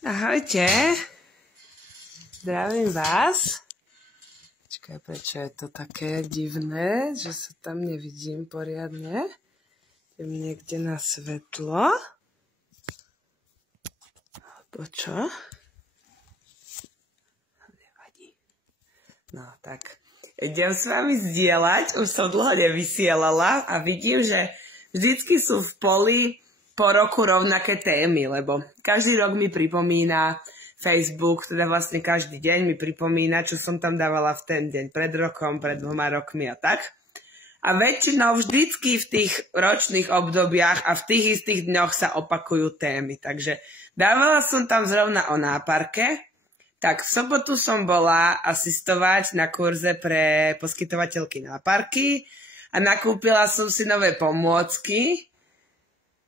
Ahojte, zdravím vás. Počkaj, prečo je to také divné, že sa tam nevidím poriadne. Idem niekde na svetlo. Alebo čo? Nevadí. No tak, idem s vami zdieľať, už som dlho nevysielala a vidím, že vždycky sú v poli po roku rovnaké témy, lebo každý rok mi pripomína Facebook, teda vlastne každý deň mi pripomína, čo som tam dávala v ten deň pred rokom, pred 2 rokmi a tak. A väčšinou vždycky v tých ročných obdobiach a v tých istých dňoch sa opakujú témy. Takže dávala som tam zrovna o náparke, tak v sobotu som bola asistovať na kurze pre poskytovateľky náparky a nakúpila som si nové pomôcky.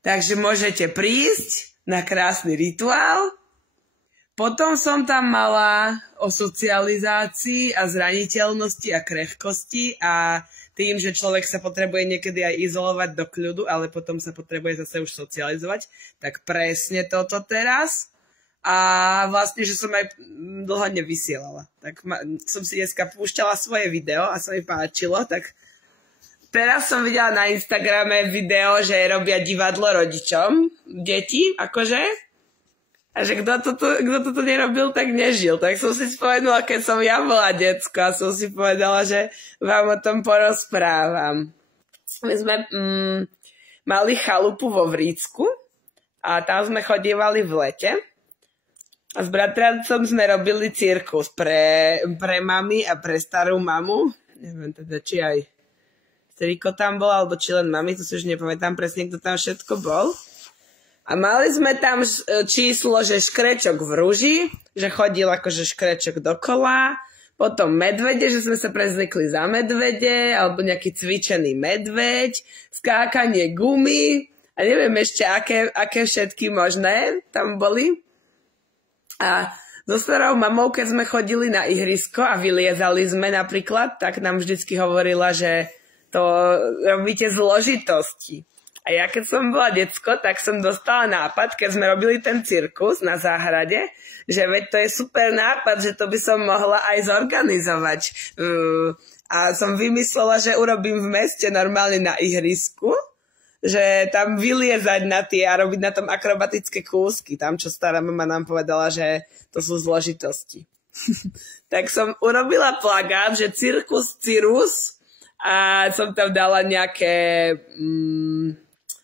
Takže môžete prísť na krásny rituál. Potom som tam mala o socializácii a zraniteľnosti a krehkosti a tým, že človek sa potrebuje niekedy aj izolovať do kľudu, ale potom sa potrebuje zase už socializovať, tak presne toto teraz. A vlastne, že som aj dlho nevysielala. Tak som si dneska púšťala svoje video a sa mi páčilo, tak teraz som videla na Instagrame video, že robia divadlo rodičom, deti, akože. A že kto toto nerobil, tak nežil. Tak som si spomenula, keď som ja bola decko a som si povedala, že vám o tom porozprávam. My sme mali chalupu vo Vrícku a tam sme chodívali v lete. A s bratrancom sme robili cirkus pre mami a pre starú mamu. Neviem teda, či aj Striko tam bol, alebo či len mami, to si už nepamätám presne, kto tam všetko bol. A mali sme tam číslo, že škrečok v ruži, že chodil akože škrečok dokola, potom medvede, že sme sa prezlikli za medvede, alebo nejaký cvičený medveď, skákanie gumy a neviem ešte, aké všetky možné tam boli. A so starou mamou, keď sme chodili na ihrisko a vyliezali sme napríklad, tak nám vždycky hovorila, že to robíte zložitosti. A ja keď som bola decko, tak som dostala nápad, keď sme robili ten cirkus na záhrade, že veď to je super nápad, že to by som mohla aj zorganizovať. A som vymyslela, že urobím v meste normálne na ihrisku, že tam vyliezať na tie a robiť na tom akrobatické kúsky. Tam, čo stará mama nám povedala, že to sú zložitosti. Tak som urobila plagát, že cirkus Cirus, a som tam dala nejaké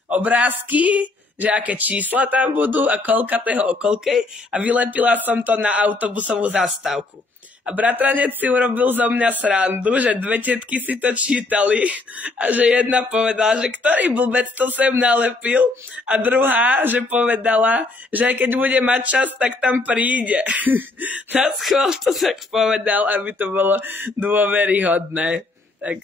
obrázky, že aké čísla tam budú a koľkatého o koľkej a vylepila som to na autobusovú zastávku. A bratranec si urobil zo mňa srandu, že 2 tetky si to čítali a že jedna povedala, že ktorý blbec to sem nalepil a druhá, že povedala, že keď bude mať čas, tak tam príde. Na schvál to tak povedal, aby to bolo dôveryhodné. Tak.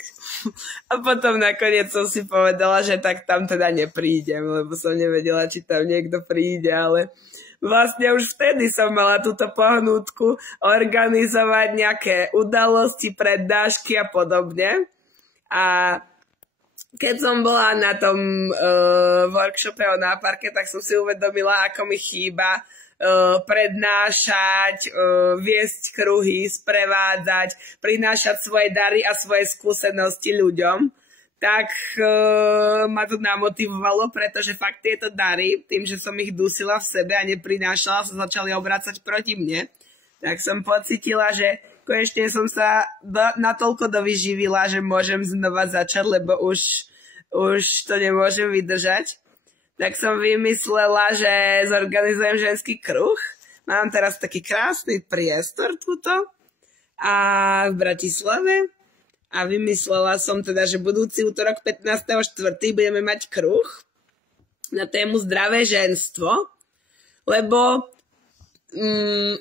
A potom nakoniec som si povedala, že tak tam teda neprídem, lebo som nevedela, či tam niekto príde, ale vlastne už vtedy som mala túto pohnútku organizovať nejaké udalosti, prednášky a podobne. A keď som bola na tom workshope o náparke, tak som si uvedomila, ako mi chýba prednášať, viesť kruhy, sprevádzať, prinášať svoje dary a svoje skúsenosti ľuďom, tak ma to namotivovalo, pretože fakt tieto dary, tým, že som ich dusila v sebe a neprinášala, sa začali obracať proti mne. Tak som pocitila, že konečne som sa natoľko dovyživila, že môžem znova začať, lebo už to nemôžem vydržať. Tak som vymyslela, že zorganizujem ženský kruh. Mám teraz taký krásny priestor tuto a v Bratislave. A vymyslela som teda, že budúci útorok 15.4. budeme mať kruh na tému zdravé ženstvo. Lebo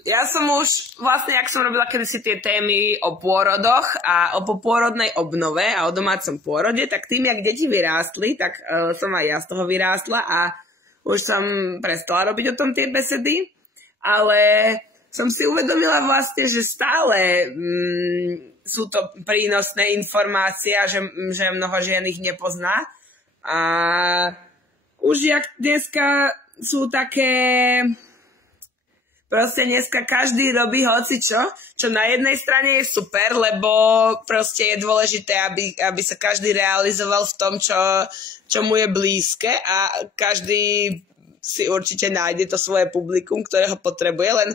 ja som už, vlastne, ak som robila kedysi tie témy o pôrodoch a o popôrodnej obnove a o domácom pôrode, tak tým, jak deti vyrástli, tak som aj ja z toho vyrástla a už som prestala robiť o tom tie besedy, ale som si uvedomila vlastne, že stále sú to prínosné informácie a že mnoho žien ich nepozná. A už jak dneska sú také proste dneska každý robí hocičo, čo na jednej strane je super, lebo proste je dôležité, aby sa každý realizoval v tom, čo mu je blízke a každý si určite nájde to svoje publikum, ktoré ho potrebuje, len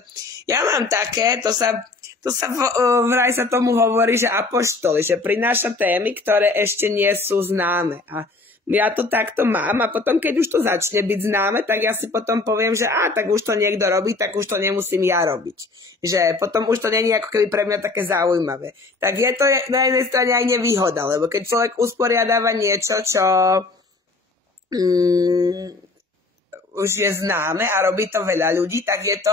ja mám také, vraj sa tomu hovorí, že apoštoli, že prináša témy, ktoré ešte nie sú známe. A ja to takto mám a potom, keď už to začne byť známe, tak ja si potom poviem, že tak už to niekto robí, tak už to nemusím ja robiť. Že potom už to nie je ako keby pre mňa také zaujímavé. Tak je to na jednej strane aj nevýhoda, lebo keď človek usporiadáva niečo, čo už je známe a robí to veľa ľudí, tak je to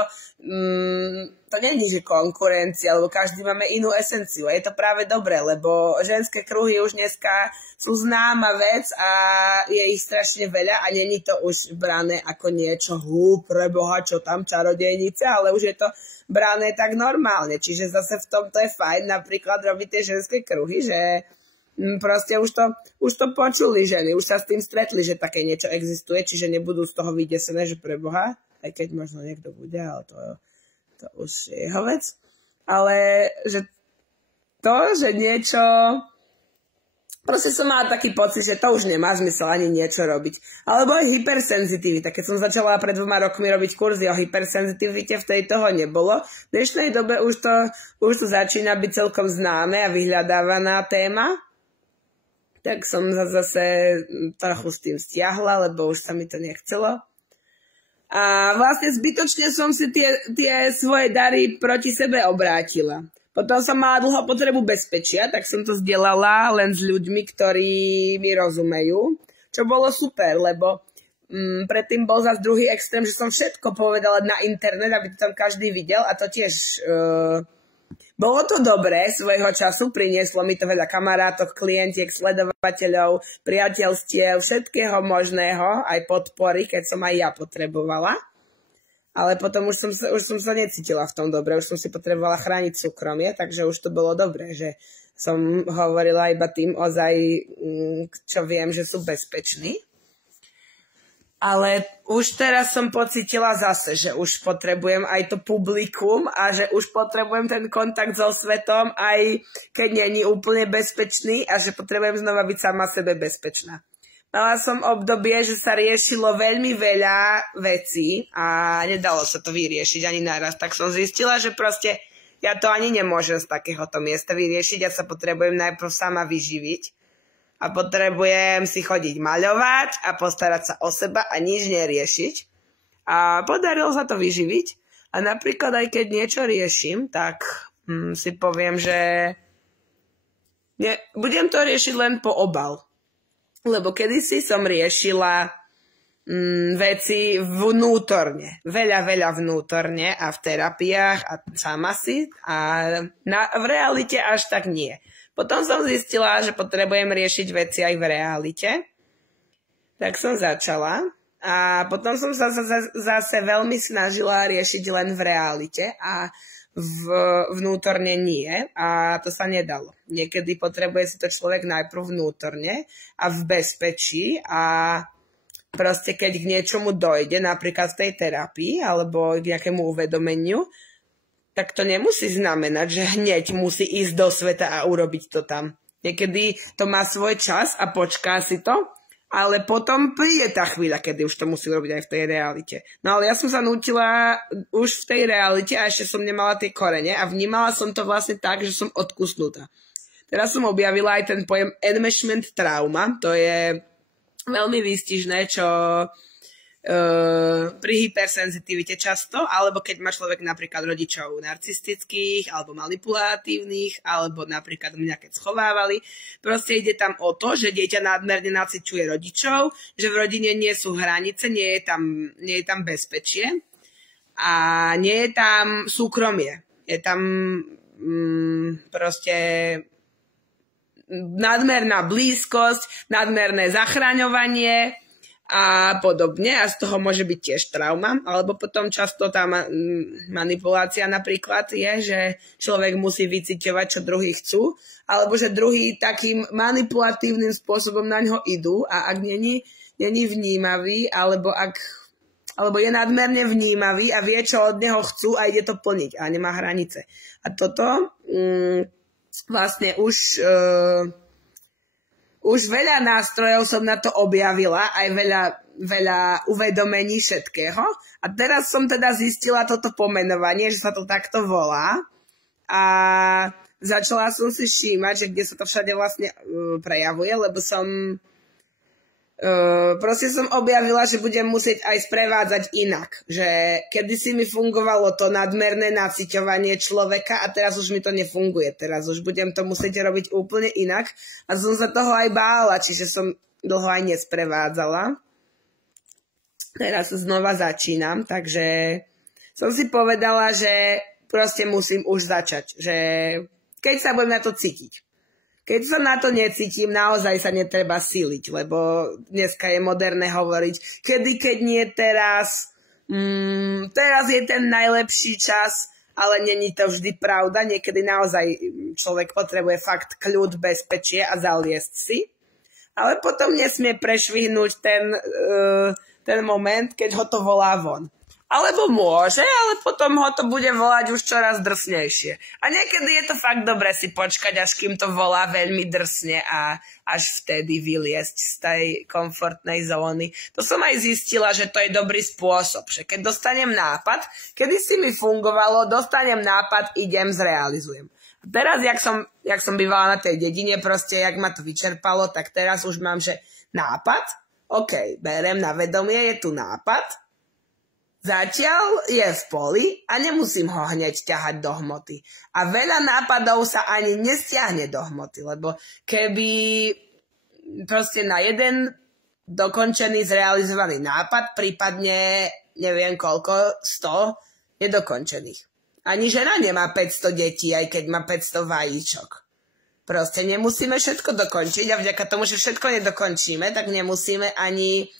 nie je, že konkurencia, lebo každý máme inú esenciu. A je to práve dobré, lebo ženské kruhy už dneska sú známa vec a je ich strašne veľa a není to už brané ako niečo preboha, čo tam čarodejnice, ale už je to brané tak normálne. Čiže zase v tomto je fajn napríklad robiť tie ženské kruhy, že proste už to počuli ženy, už sa s tým stretli, že také niečo existuje, čiže nebudú z toho vydesené, že preboha, aj keď možno niekto bude, ale to už je jeho vec. Ale že niečo, proste som mala taký pocit, že to už nemá zmysel ani niečo robiť. Alebo aj hypersenzitivita. Keď som začala pred 2 rokmi robiť kurzy o hypersenzitivite, vtedy toho nebolo. V dnešnej dobe už to začína byť celkom známe a vyhľadávaná téma. Tak som zase trochu s tým stiahla, lebo už sa mi to nechcelo. A vlastne zbytočne som si tie svoje dary proti sebe obrátila. Potom som mala dlho potrebu bezpečia, tak som to zdieľala len s ľuďmi, ktorí mi rozumejú, čo bolo super, lebo predtým bol zase druhý extrém, že som všetko povedala na internet, aby to tam každý videl a to tiež... Bolo to dobré svojho času, prinieslo mi to veľa kamarátov, klientiek, sledovateľov, priateľstiev, všetkého možného, aj podpory, keď som aj ja potrebovala. Ale potom už som sa necítila v tom dobre, už som si potrebovala chrániť súkromie, takže už to bolo dobré, že som hovorila iba tým ozaj, čo viem, že sú bezpeční. Ale už teraz som pocítila zase, že už potrebujem aj to publikum a že už potrebujem ten kontakt so svetom, aj keď nie je úplne bezpečný a že potrebujem znova byť sama sebe bezpečná. Mala som obdobie, že sa riešilo veľmi veľa vecí a nedalo sa to vyriešiť ani naraz. Tak som zistila, že proste ja to ani nemôžem z takéhoto miesta vyriešiť. Ja sa potrebujem najprv sama vyživiť. A potrebujem si chodiť maľovať a postarať sa o seba a nič neriešiť. A podarilo sa to vyživiť. A napríklad aj keď niečo riešim, tak si poviem, že budem to riešiť len po obal. Lebo kedysi som riešila veci vnútorne. Veľa vnútorne a v terapiách a sama si. A v realite až tak nie. Potom som zistila, že potrebujem riešiť veci aj v realite. Tak som začala. A potom som sa zase veľmi snažila riešiť len v realite a vnútorne nie. A to sa nedalo. Niekedy potrebuje si to človek najprv vnútorne a v bezpečí a proste keď k niečomu dojde, napríklad v tej terapii alebo k nejakému uvedomeniu, tak to nemusí znamenať, že hneď musí ísť do sveta a urobiť to tam. Niekedy to má svoj čas a počká si to, ale potom príde tá chvíľa, kedy už to musí robiť aj v tej realite. No ale ja som sa nútila už v tej realite a ešte som nemala tie korene a vnímala som to vlastne tak, že som odkusnutá. Teraz som objavila aj ten pojem enmeshment trauma, to je veľmi výstižné, čo... pri hypersenzitivite často, alebo keď má človek napríklad rodičov narcistických, alebo manipulatívnych, alebo napríklad mňa keď schovávali. Proste ide tam o to, že dieťa nadmerne naciťuje rodičov, že v rodine nie sú hranice, nie je tam bezpečie a nie je tam súkromie. Je tam proste nadmerná blízkosť, nadmerné zachraňovanie a podobne a z toho môže byť tiež trauma, alebo potom často tá manipulácia napríklad je, že človek musí vyciťovať, čo druhí chcú, alebo že druhí takým manipulatívnym spôsobom na ňo idú a ak není vnímavý, alebo ak alebo je nadmerne vnímavý a vie, čo od neho chcú a ide to plniť a nemá hranice. A toto vlastne už veľa nástrojov som na to objavila, aj veľa uvedomení všetkého. A teraz som teda zistila toto pomenovanie, že sa to takto volá. A začala som si všímať, že kde sa to všade vlastne prejavuje, lebo proste som objavila, že budem musieť aj sprevádzať inak. Že kedysi mi fungovalo to nadmerné naciťovanie človeka a teraz už mi to nefunguje. Teraz už budem to musieť robiť úplne inak. A som sa toho aj bála, čiže som dlho aj nesprevádzala. Teraz znova začínam, takže som si povedala, že proste musím už začať. Že keď sa budem na to cítiť. Keď sa na to necítim, naozaj sa netreba síliť, lebo dneska je moderné hovoriť, keď nie teraz, teraz je ten najlepší čas, ale není to vždy pravda. Niekedy naozaj človek potrebuje fakt kľud, bezpečie a zaliesť si. Ale potom nesmie prešvihnúť ten moment, keď ho to volá von. Alebo môže, ale potom ho to bude volať už čoraz drsnejšie. A niekedy je to fakt dobre si počkať, až kým to volá veľmi drsne a až vtedy vyliesť z tej komfortnej zóny. To som aj zistila, že to je dobrý spôsob, že keď dostanem nápad, kedy si mi fungovalo, dostanem nápad, idem, zrealizujem. A teraz, jak som bývala na tej dedine, proste, jak ma to vyčerpalo, tak teraz už mám, že nápad, OK, berem na vedomie, je tu nápad, zatiaľ je v poli a nemusím ho hneď ťahať do hmoty. A veľa nápadov sa ani nestiahne do hmoty, lebo keby proste na jeden dokončený, zrealizovaný nápad, prípadne neviem koľko, 100 nedokončených. Ani žena nemá 500 detí, aj keď má 500 vajíčok. Proste nemusíme všetko dokončiť a vďaka tomu, že všetko nedokončíme, tak nemusíme ani...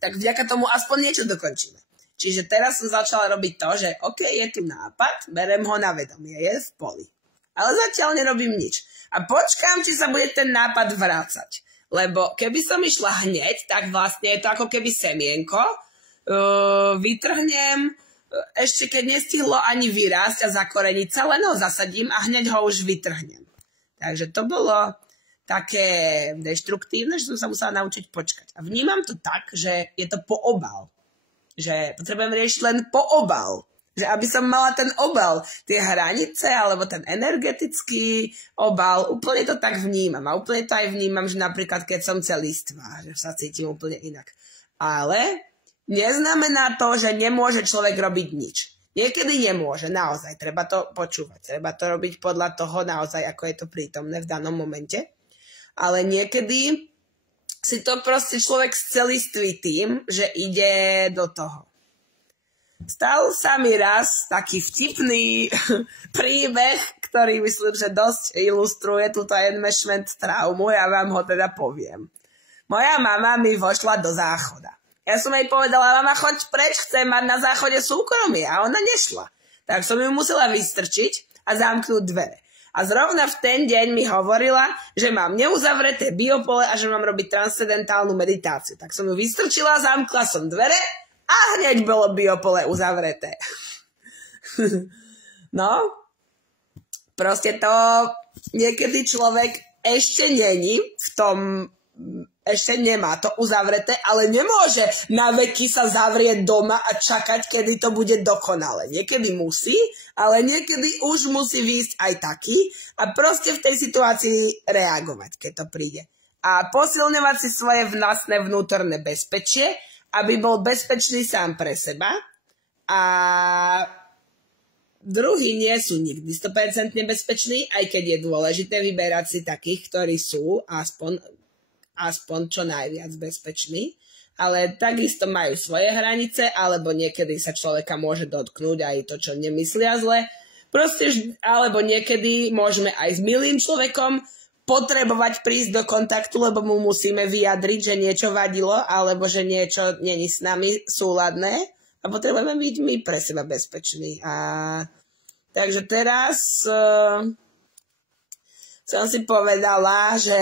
tak vďaka tomu aspoň niečo dokončíme. Čiže teraz som začala robiť to, že OK, je tu nápad, berem ho na vedomie, je v poli. Ale zatiaľ nerobím nič. A počkám, či sa bude ten nápad vrácať. Lebo keby som išla hneď, tak vlastne je to ako keby semienko, vytrhnem, ešte keď nestihlo ani vyrásť a zakoreniť sa, len ho zasadím a hneď ho už vytrhnem. Takže to bolo také deštruktívne, že som sa musela naučiť počkať. A vnímam to tak, že je to poobal. Že potrebujem riešiť len poobal. Že aby som mala ten obal, tie hranice, alebo ten energetický obal, úplne to tak vnímam. A úplne to aj vnímam, že napríklad keď som celistvá, že sa cítim úplne inak. Ale neznamená to, že nemôže človek robiť nič. Niekedy nemôže, naozaj. Treba to počúvať. Treba to robiť podľa toho naozaj, ako je to prítomné v danom momente. Ale niekedy si to proste človek sceliství tým, že ide do toho. Stal sa mi raz taký vtipný príbeh, ktorý myslím, že dosť ilustruje túto enmeshment traumu. Ja vám ho teda poviem. Moja mama mi vošla do záchoda. Ja som jej povedala, mama, choď preč, chcem mať na záchode súkromie. A ona nešla. Tak som ju musela vystrčiť a zamknúť dvere. A zrovna v ten deň mi hovorila, že mám neuzavreté biopole a že mám robiť transcendentálnu meditáciu. Tak som ju vystrčila, zamkla som dvere a hneď bolo biopole uzavreté. No, proste to niekedy človek ešte není v tom, ešte nemá to uzavreté, ale nemôže na veky sa zavrieť doma a čakať, kedy to bude dokonale. Niekedy musí, ale niekedy už musí výjsť aj taký a proste v tej situácii reagovať, keď to príde. A posilňovať si svoje vlastné vnútorné bezpečie, aby bol bezpečný sám pre seba a druhí nie sú nikdy 100% bezpeční, aj keď je dôležité vyberať si takých, ktorí sú aspoň čo najviac bezpeční, ale takisto majú svoje hranice, alebo niekedy sa človeka môže dotknúť aj to, čo nemyslia zle. Proste, alebo niekedy môžeme aj s milým človekom potrebovať prísť do kontaktu, lebo mu musíme vyjadriť, že niečo vadilo, alebo že niečo není s nami súladné a potrebujeme byť my pre seba bezpeční. Takže teraz som si povedala, že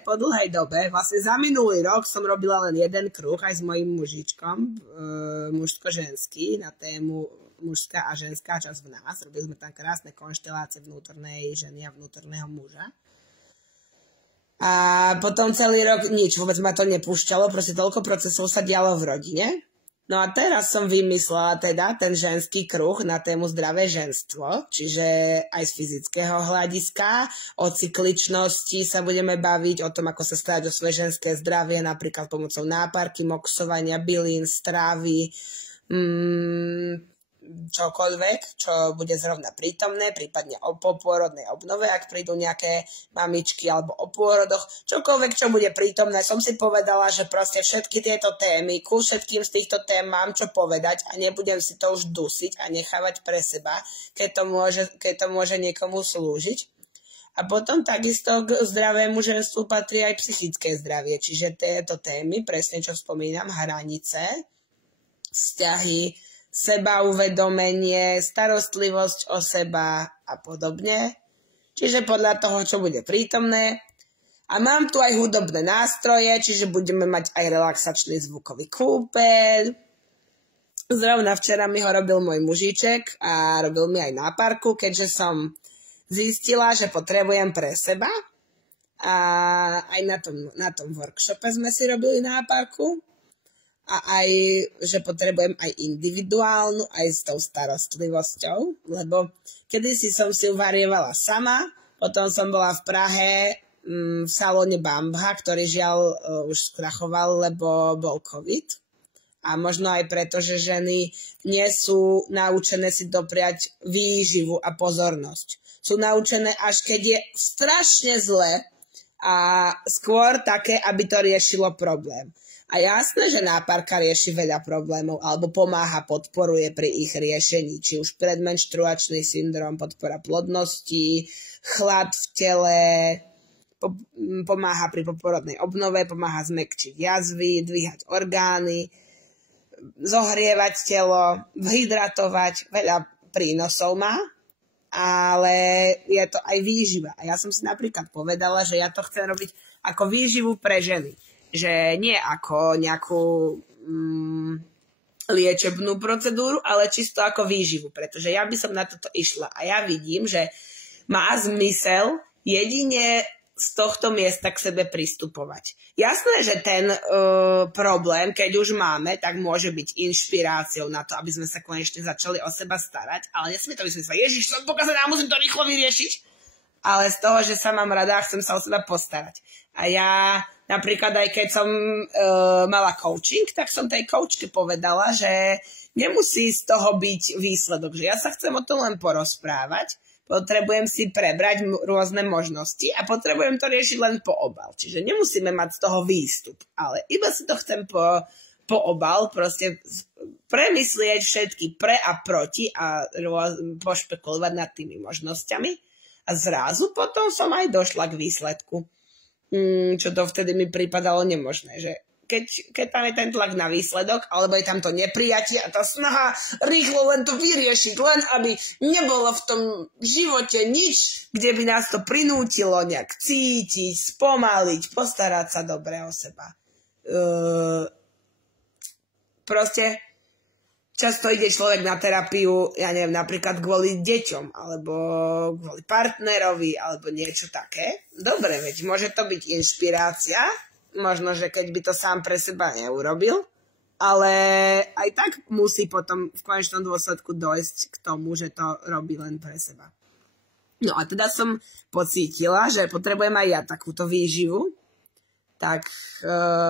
po dlhej dobe, vlastne za minulý rok som robila len jeden kruh aj s mojím mužičkom, mužsko-ženský, na tému mužská a ženská časť v nás. Robili sme tam krásne konštelácie vnútornej ženy a vnútorného muža. A potom celý rok nič, vôbec ma to nepúšťalo, proste toľko procesov sa dialo v rodine. No a teraz som vymyslela teda ten ženský kruh na tému zdravé ženstvo, čiže aj z fyzického hľadiska, o cykličnosti sa budeme baviť, o tom, ako sa starať o svoje ženské zdravie, napríklad pomocou náparky, moxovania, bylín, strávy, čokoľvek, čo bude zrovna prítomné, prípadne o popôrodnej obnove, ak prídu nejaké mamičky alebo o pôrodoch, čokoľvek, čo bude prítomné. Som si povedala, že proste všetky tieto témy, ku všetkým z týchto tém mám čo povedať a nebudem si to už dusiť a nechávať pre seba, keď to môže niekomu slúžiť. A potom takisto k zdravému ženstvu patrí aj psychické zdravie, čiže tieto témy, presne čo spomínam, hranice, vzťahy, sebauvedomenie, starostlivosť o seba a podobne. Čiže podľa toho, čo bude prítomné. A mám tu aj hudobné nástroje, čiže budeme mať aj relaxačný zvukový kúpeľ. Zrovna včera mi ho robil môj mužiček a robil mi aj náparku, keďže som zistila, že potrebujem pre seba. A aj na tom workshope sme si robili náparku. A aj, že potrebujem aj individuálnu, aj s tou starostlivosťou, lebo kedysi som si uvarievala sama, potom som bola v Prahe v salóne Bambha, ktorý žiaľ už skrachoval, lebo bol COVID. A možno aj preto, že ženy nie sú naučené si dopriať výživu a pozornosť. Sú naučené, až keď je strašne zle a skôr také, aby to riešilo problém. A jasné, že náparka rieši veľa problémov alebo pomáha, podporuje pri ich riešení, či už predmenštruačný syndrom, podpora plodnosti, chlad v tele, pomáha pri poporodnej obnove, pomáha zmäkčiť jazvy, dvíhať orgány, zohrievať telo, hydratovať, veľa prínosov má, ale je to aj výživa. A ja som si napríklad povedala, že ja to chcem robiť ako výživu pre ženy. Že nie ako nejakú liečebnú procedúru, ale čisto ako výživu, pretože ja by som na toto išla a ja vidím, že má zmysel jedine z tohto miesta k sebe pristupovať. Jasné, že ten problém, keď už máme, tak môže byť inšpiráciou na to, aby sme sa konečne začali o seba starať, ale nesmie to myslieť sa, Ježiš, som pokazaná, musím to rýchlo vyriešiť, ale z toho, že sa mám rada a chcem sa o seba postarať. A ja napríklad aj keď som mala coaching, tak som tej coachke povedala, že nemusí z toho byť výsledok, že ja sa chcem o tom len porozprávať, potrebujem si prebrať rôzne možnosti a potrebujem to riešiť len po obal. Čiže nemusíme mať z toho výstup, ale iba si to chcem po obal, proste premyslieť všetky pre a proti a pošpekulovať nad tými možnosťami. A zrazu potom som aj došla k výsledku. Čo to vtedy mi pripadalo nemožné, že keď tam je ten tlak na výsledok, alebo je tam to neprijatie a tá snaha rýchlo len to vyriešiť, len aby nebolo v tom živote nič, kde by nás to prinútilo nejak cítiť, spomaliť, postarať sa dobre o seba. Proste často ide človek na terapiu, ja neviem, napríklad kvôli deťom, alebo kvôli partnerovi, alebo niečo také. Dobre, veď môže to byť inšpirácia, možno, že keď by to sám pre seba neurobil, ale aj tak musí potom v konečnom dôsledku dojsť k tomu, že to robí len pre seba. No a teda som pocítila, že potrebujem aj ja takúto výživu. Tak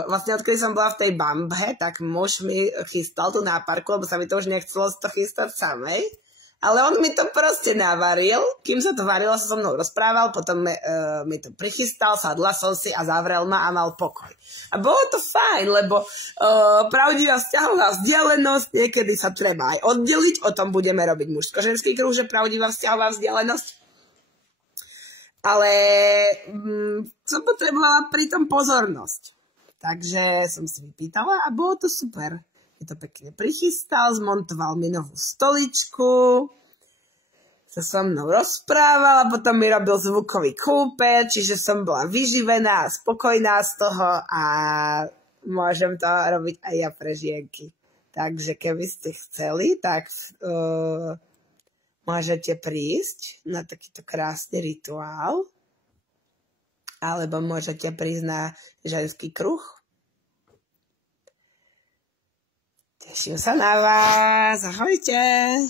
vlastne odkedy som bola v tej Bambhe, tak muž mi chystal tú náparku, lebo sa mi to už nechcelo to chystať samej. Ale on mi to proste navaril, kým sa to varilo, sa so mnou rozprával, potom mi to prichystal, sadla som si a zavrel ma a mal pokoj. A bolo to fajn, lebo pravdivá vzťahová vzdialenosť, niekedy sa treba aj oddeliť, o tom budeme robiť mužsko-ženský kruh, že pravdivá vzťahová vzdialenosť. Ale som potrebovala pri tom pozornosť. Takže som si vypýtala a bolo to super. Je to pekne prichystal, zmontoval mi novú stoličku. sa so mnou rozprával a potom mi robil zvukový kúpel, čiže som bola vyživená a spokojná z toho a môžem to robiť aj ja pre žienky. Takže keby ste chceli, tak môžete prísť na takýto krásny rituál alebo môžete prísť na ženský kruh. Teším sa na vás. Ahojte.